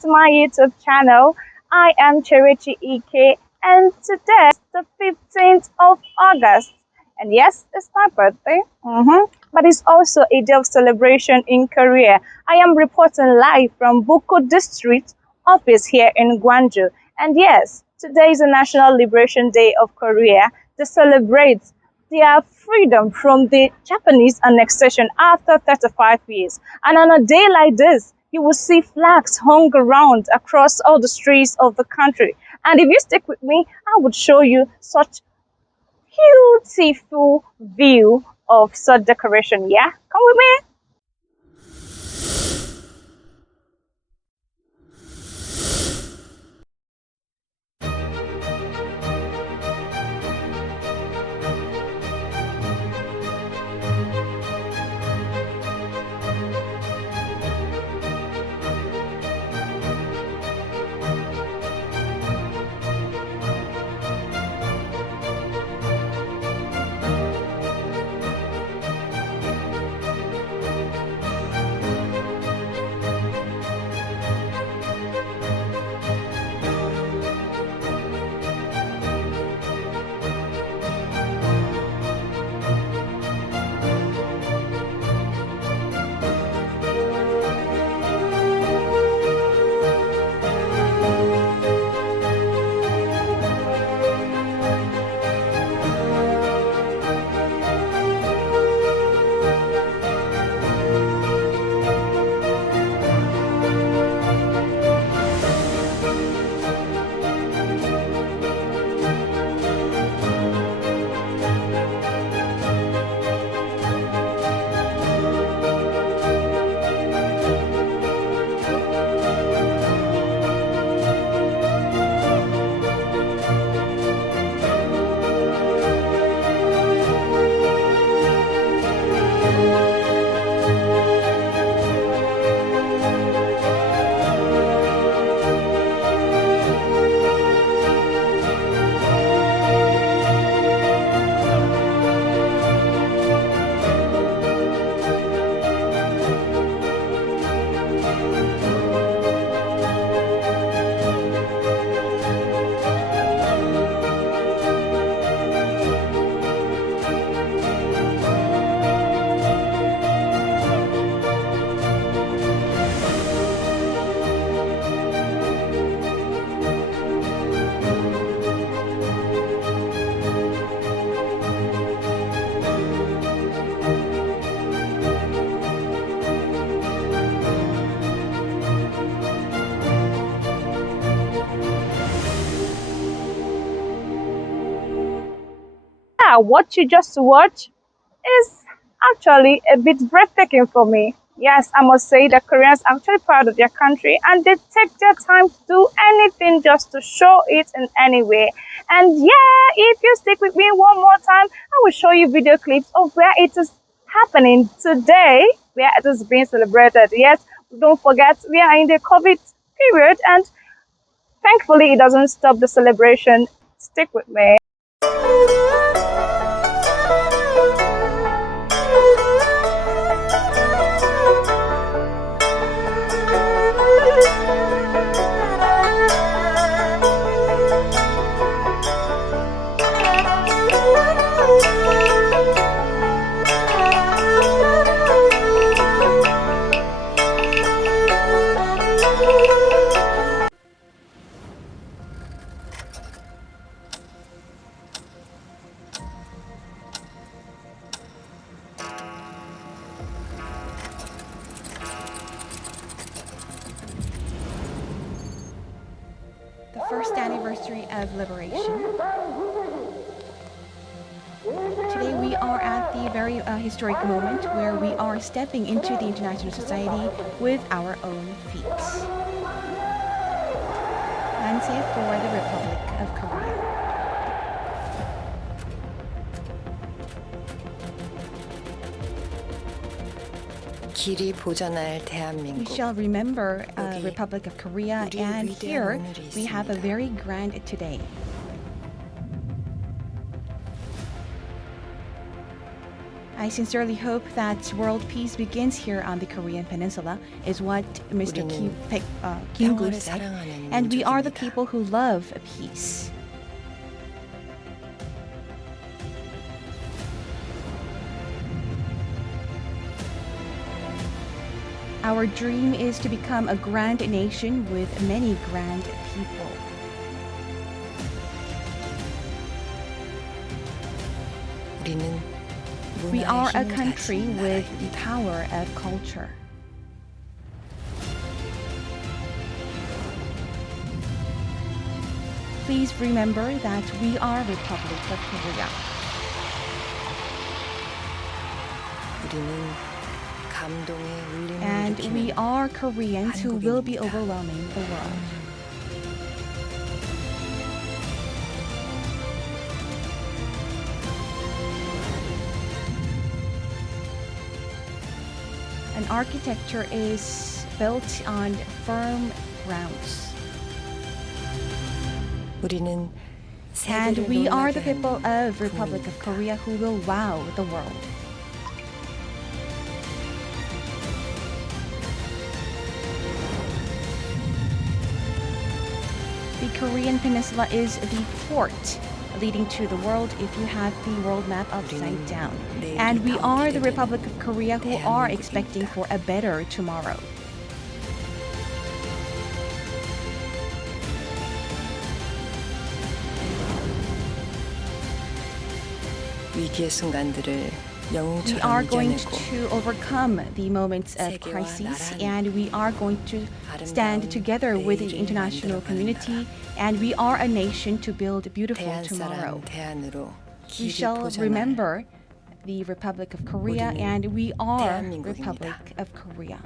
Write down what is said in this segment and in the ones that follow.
to my YouTube channel. I am Cherechi Ike, and today is the 15th of August. And yes, it's my birthday, but it's also a day of celebration in Korea. I am reporting live from Buk Gu District Office here in Gwangju. And yes, today is the National Liberation Day of Korea to celebrate their freedom from the Japanese annexation after 35 years. And on a day like this, you will see flags hung around across all the streets of the country. And if you stick with me, I would show you such beautiful view of such decoration. Yeah, come with me. What you just watched is actually a bit breathtaking for me. Yes, I must say that Koreans are actually proud of their country and they take their time to do anything just to show it in any way. And yeah, if you stick with me one more time, I will show you video clips of where it is happening today, where it is being celebrated. Yes, don't forget, we are in the COVID period and thankfully it doesn't stop the celebration. Stick with me. The first anniversary of liberation. Today we are at the very historic moment where we are stepping into the international society with our own feet. Manse for the Republic of Korea. 길이 보존할 We 대한민국. shall remember Republic of Korea, and here we have a very grand today. I sincerely hope that world peace begins here on the Korean Peninsula, is what Mr. Kim Gu said. And we are the people who love peace. Our dream is to become a grand nation with many grand people. We are a country with the power of culture. Please remember that we are Republic of Korea. And we are Koreans who will be overwhelming the world. An architecture is built on firm grounds. And we are the people of Republic of Korea who will wow the world. The Korean Peninsula is the port leading to the world if you have the world map upside down. And we are the Republic of Korea who are expecting for a better tomorrow. We are going to overcome the moments of crises, and we are going to stand together with the international community, and we are a nation to build a beautiful tomorrow. We shall remember the Republic of Korea, and we are Republic of Korea.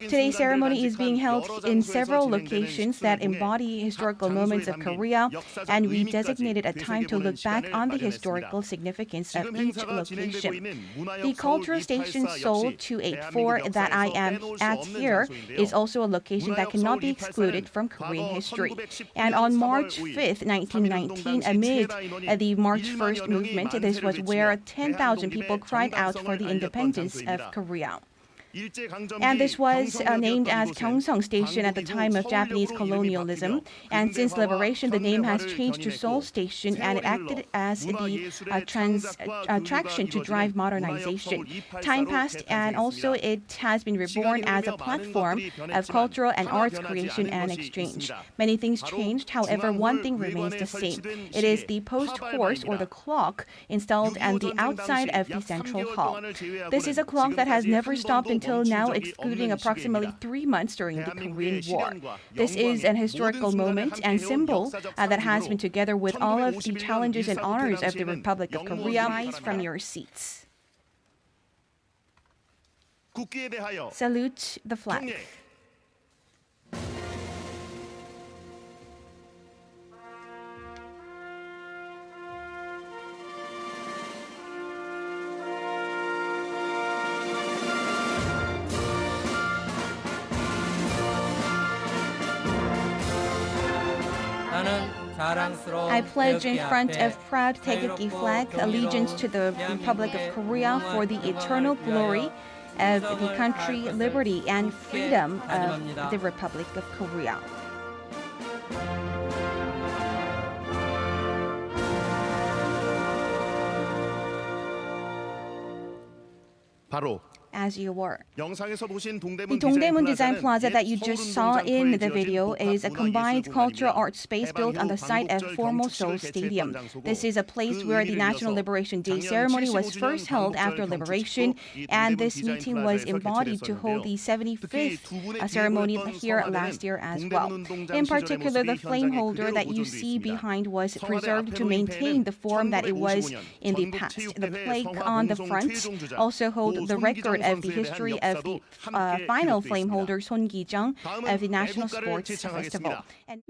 Today's ceremony is being held in several locations that embody historical moments of Korea, and we designated a time to look back on the historical significance of each location. The cultural station Seoul 284 that I am at here is also a location that cannot be excluded from Korean history. And on March 5th, 1919, amid the March 1st movement, this was where 10,000 people cried out for the independence of Korea. And this was named as Gyeongsang Station at the time of Japanese colonialism. And since liberation, the name has changed to Seoul Station, and it acted as the attraction to drive modernization. Time passed, and also it has been reborn as a platform of cultural and arts creation and exchange. Many things changed, however, one thing remains the same. It is the post horse, or the clock, installed on the outside of the central hall. This is a clock that has never stopped until now, excluding approximately 3 months during the Korean War. This is an historical moment and symbol that has been together with all of the challenges and honors of the Republic of Korea. Rise from your seats. Salute the flag. I pledge in front of proud Taegukgi flag allegiance to the Republic of Korea for the eternal glory of the country, liberty, and freedom of the Republic of Korea. As you were. The Dongdaemun Design Plaza that you just saw in the video is a combined cultural art space built on the site of former Seoul Stadium. This is a place where the National Liberation Day ceremony was first held after liberation, and this meeting was embodied to hold the 75th ceremony here last year as well. In particular, the flame holder that you see behind was preserved to maintain the form that it was in the past. The plaque on the front also holds the record of the history of the final flame holder Son Gi-jung of the National Sports Festival. And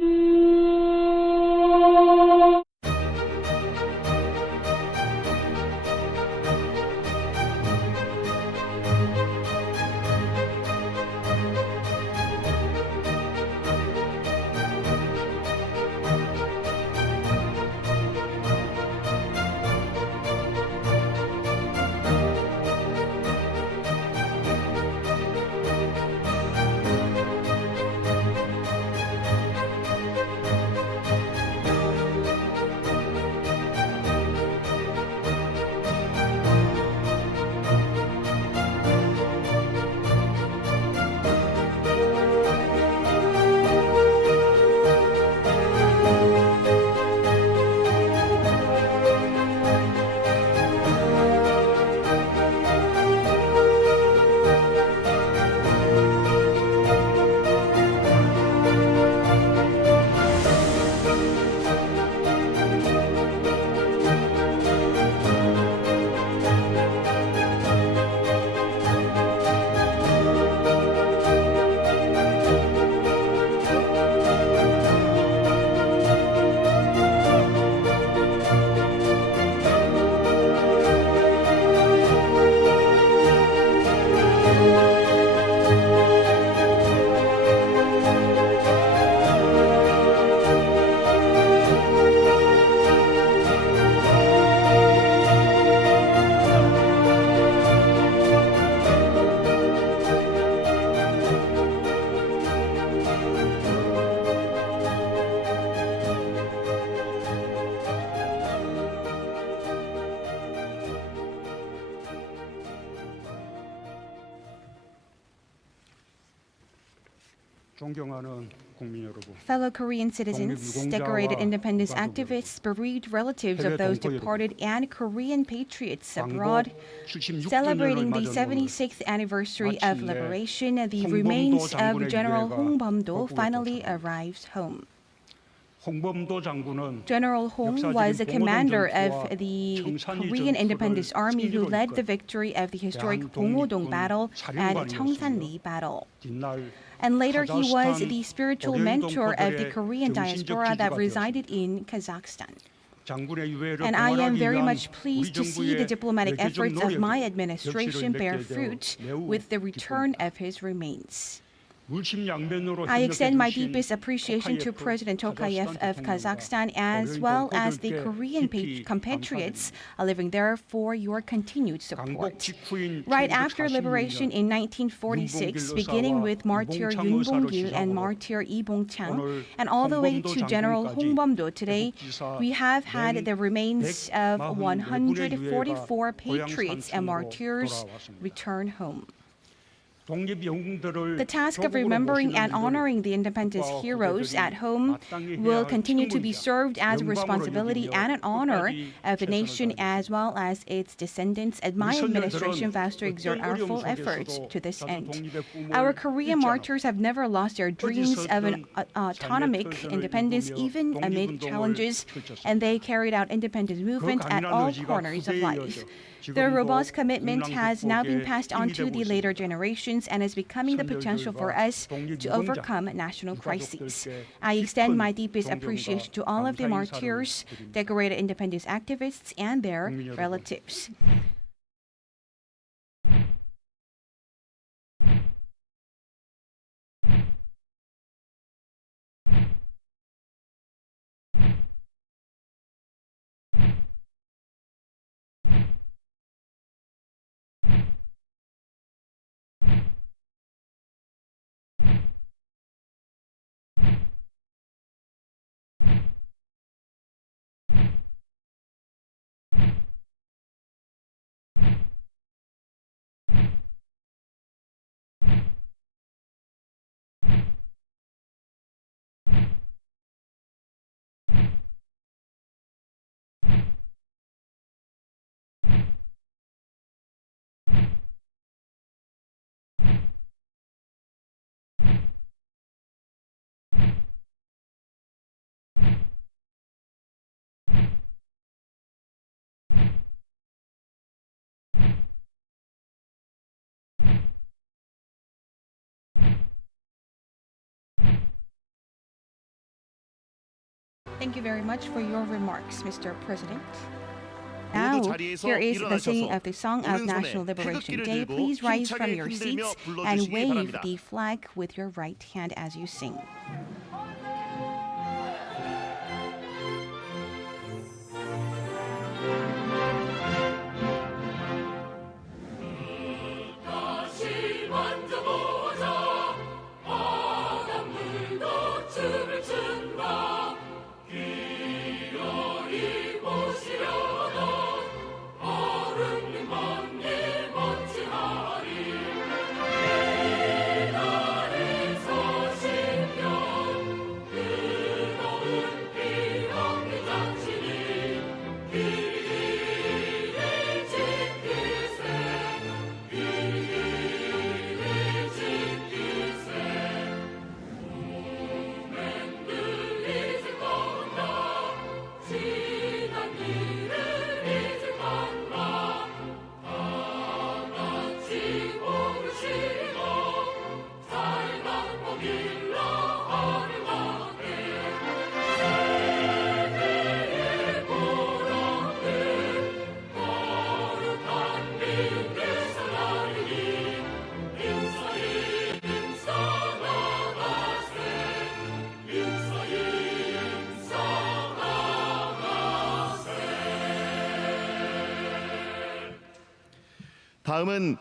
존경하는 국민 여러분. Fellow Korean citizens, decorated independence activists, bereaved relatives of those departed, and Korean patriots abroad, celebrating the 76th anniversary of liberation, the remains of General Hong Bum-do finally arrives home. General Hong was a commander of the Korean Independence Army who led the victory of the historic Bongho-dong battle and Cheongsan-ri battle. And later he was the spiritual mentor of the Korean diaspora that resided in Kazakhstan. And I am very much pleased to see the diplomatic efforts of my administration bear fruit with the return of his remains. I extend my deepest appreciation to President Tokayev of Kazakhstan as well as the Korean compatriots living there for your continued support. Right after liberation in 1946, beginning with martyr Yoon Bong-gil and martyr Lee Bong-chang, and all the way to General Hong Bum-do today, we have had the remains of 144 patriots and martyrs return home. The task of remembering and honoring the independence heroes at home will continue to be served as a responsibility and an honor of the nation as well as its descendants, and my administration vows to exert our full efforts to this end. Our Korean martyrs have never lost their dreams of an autonomic independence even amid challenges, and they carried out independence movement at all corners of life. Their robust commitment has now been passed on to the later generations and is becoming the potential for us to overcome national crises. I extend my deepest appreciation to all of the martyrs, decorated independence activists, and their relatives. Thank you very much for your remarks, Mr. President. Now, here is the singing of the Song of National Liberation Day. Please rise from your seats and wave the flag with your right hand as you sing. And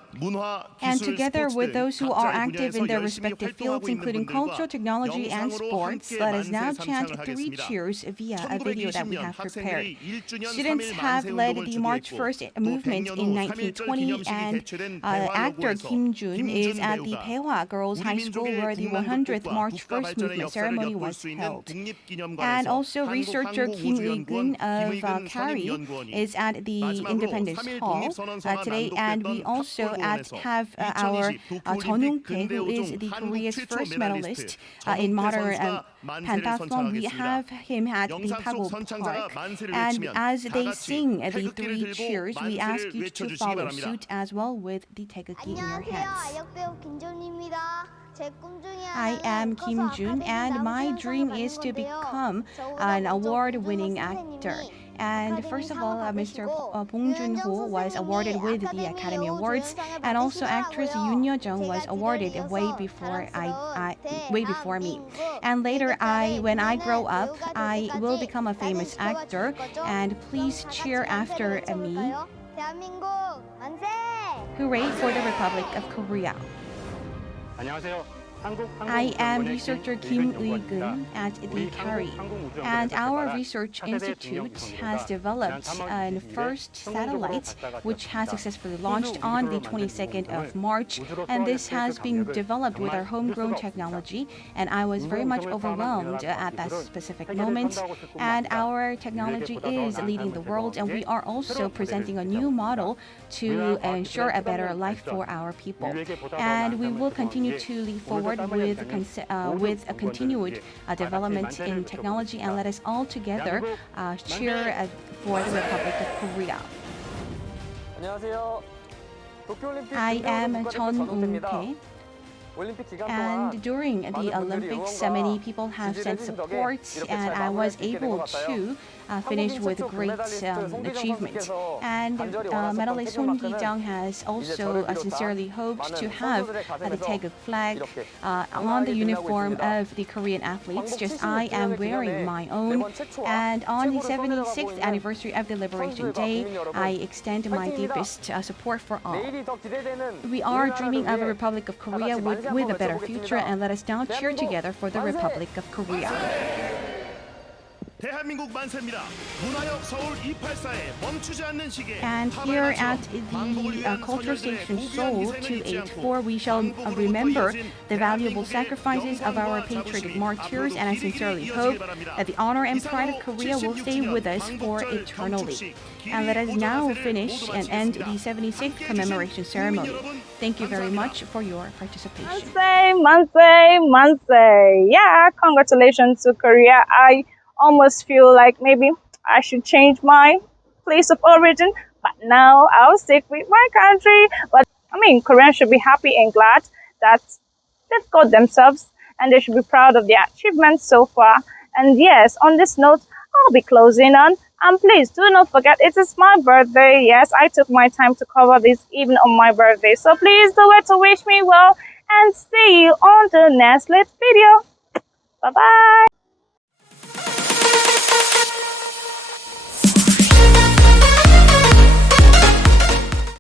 together with those who are active in their respective fields, including culture, technology, and sports, let us now chant 3 cheers via a video that we have prepared. Students have led the March 1st movement in 1920, and actor Kim Jun is at the Daehwa Girls High School where the 100th March 1st movement ceremony was held. And also researcher Kim Ui-gun of Kari is at the Independence Hall today, and we also have our Jeon Ung-tae, who is the Korea's first medalist in modern pentathlon. We have him at the Pago Park, and as they sing the 3 cheers, we ask you to follow suit as well with the taegukgi in your hands. I am Kim Jun, and my dream is to become an award-winning actor. And first of all, Mr. Bong Joon-ho was awarded with the Academy Awards, and also actress Yoon Yo-jung was awarded way before me. And later, when I grow up, I will become a famous actor. And please cheer after me. Hooray for the Republic of Korea. I am researcher Kim Ui-gun at the Kari, and our research institute has developed a first satellite which has successfully launched on the 22nd of March, and this has been developed with our homegrown technology, and I was very much overwhelmed at that specific moment. And our technology is leading the world, and we are also presenting a new model to ensure a better life for our people. And we will continue to lead forward with a continued development in technology, and let us all together cheer for the Republic of Korea. I am Jeon Ung-tae. And during the Olympics, many people have sent support, and I was able to finish with great achievement. And medalist Son Gi-jung has also sincerely hoped to have the taeguk flag on the uniform of the Korean athletes, just I am wearing my own. And on the 76th anniversary of the Liberation Day, I extend my deepest support for all. We are dreaming of a Republic of Korea with a better future, and let us now cheer together for the Republic of Korea. And here at the Cultural Station Seoul 284, we shall remember the valuable sacrifices of our patriotic martyrs, and I sincerely hope that the honor and pride of Korea will stay with us for eternally. And let us now finish and end the 76th commemoration ceremony. Thank you very much for your participation. Manse. Yeah, congratulations to Korea. I almost feel like maybe I should change my place of origin, but now I'll stick with my country. But I mean, Koreans should be happy and glad that they've got themselves, and they should be proud of their achievements so far. And yes, on this note, I'll be closing on. And please do not forget, it is my birthday. Yes, I took my time to cover this even on my birthday. So please do it to wish me well, and see you on the next video. Bye-bye.